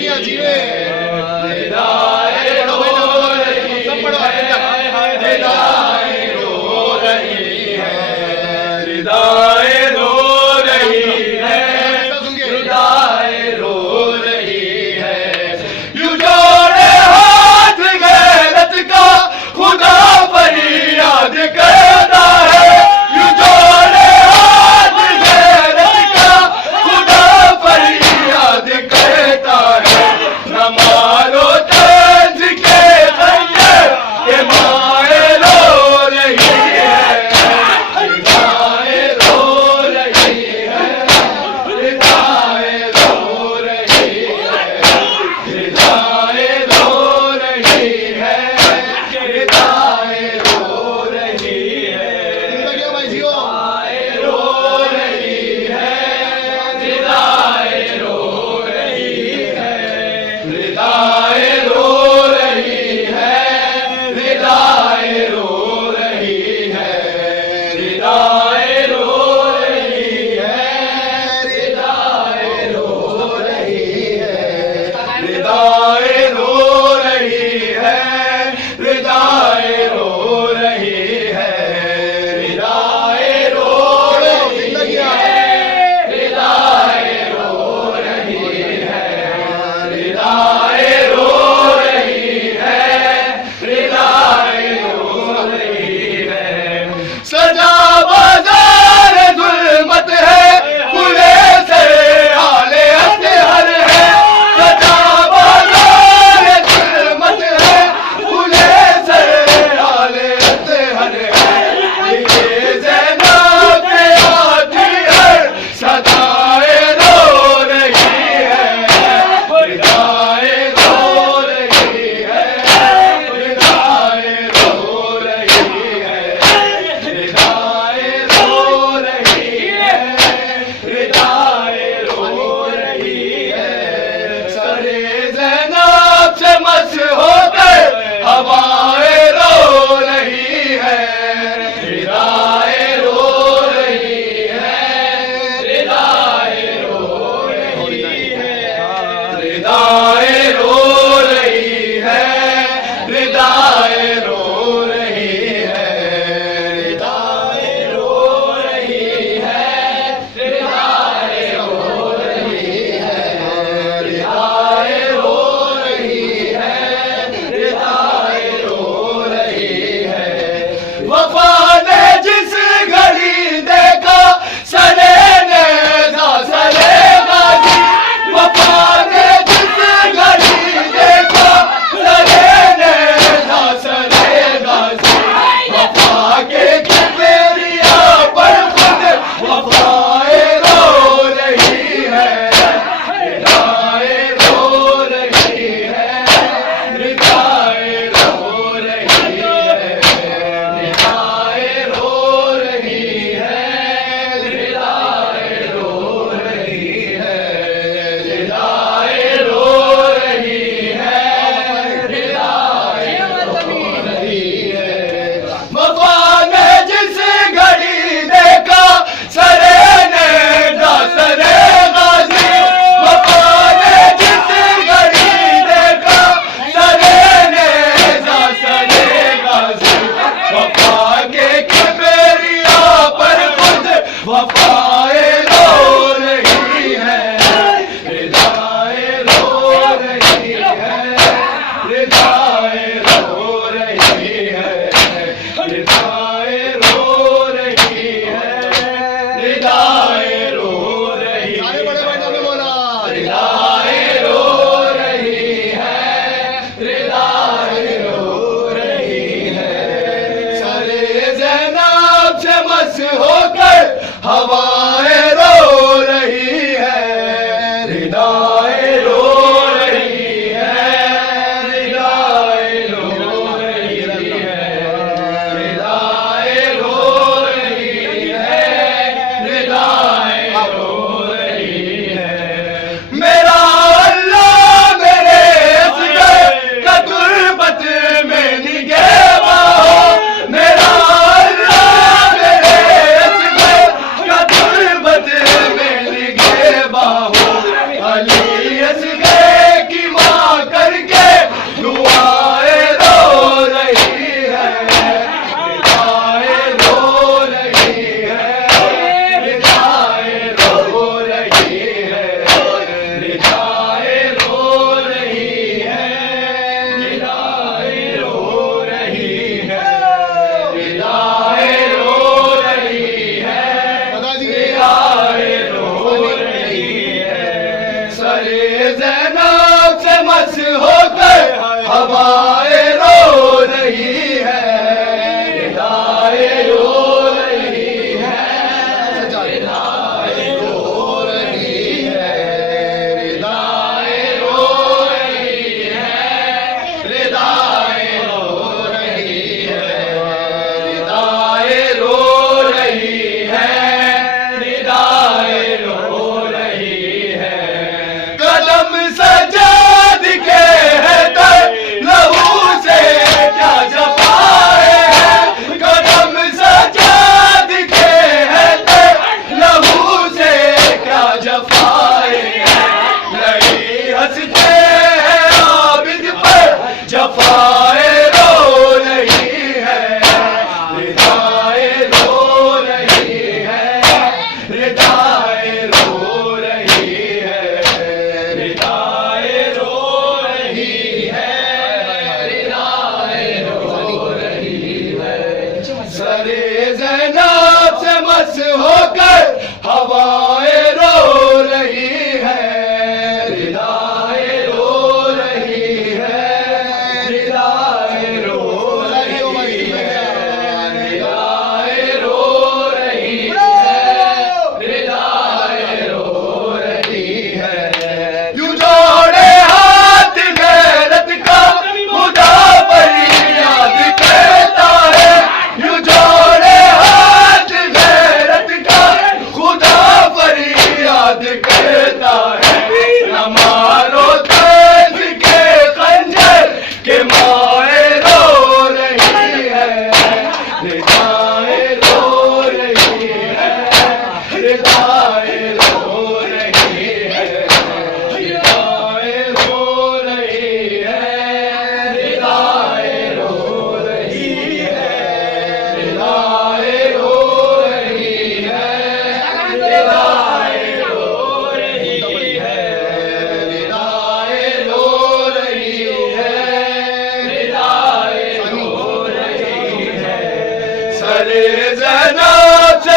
जिंदगियां जीवे। हृदय रो रही है, हृदय रो रही है, हृदय रो रही है, हृदय रो रही है। यूं जोड़े हाथ गैरत का खुदा फरियाद करता है। यूं जोड़े हाथ गैरत का खुदा फरियाद करता है। न मारो तंज के खंजर, ये माए रो रही है, हृदय रो रही है, हृदय रो रही है, हृदय रो रही है, हृदय रो रही है। जिंदगियां भाई जियो। रो रही है, हृदय रो रही है, हृदय रो रही है, हृदय रो रही है, हृदय रो रही है, हृदय रो रही है, हृदय रो रही है, हृदय रो रही है, हृदय रो रही है, हृदय रो रही है, हृदय रो रही है, हृदय रो रही है। सजा बाजार जुल्मत है, खुले से आले असहर है। सजा बाजार जुल्मत है, खुले से आले असहर है। ये ज़ैनब के आती है, सदाए रो रही है, हृदय रो रही है, हृदय रो रही है, हृदय रो रही है, हृदय रो रही है। सरे ज़ैनब से मस होकर हवाएं रो रही है, हृदय रो रही है, हृदय रो रही है, हृदय रो रही है, हृदय रो रही है, हृदय रो रही है, हृदय रो रही है, हृदय रो रही है,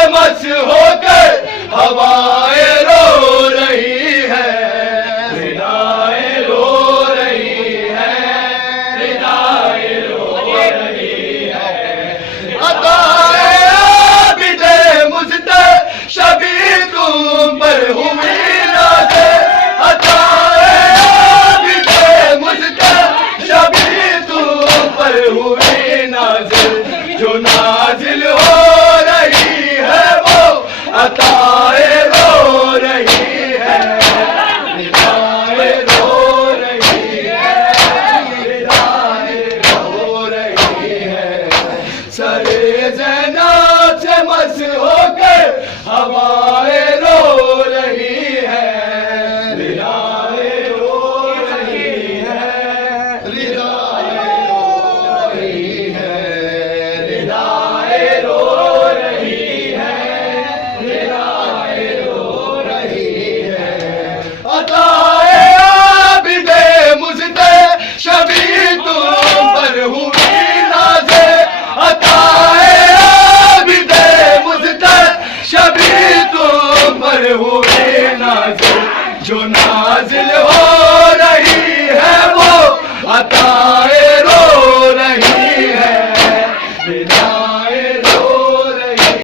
चमच होकर हवाएं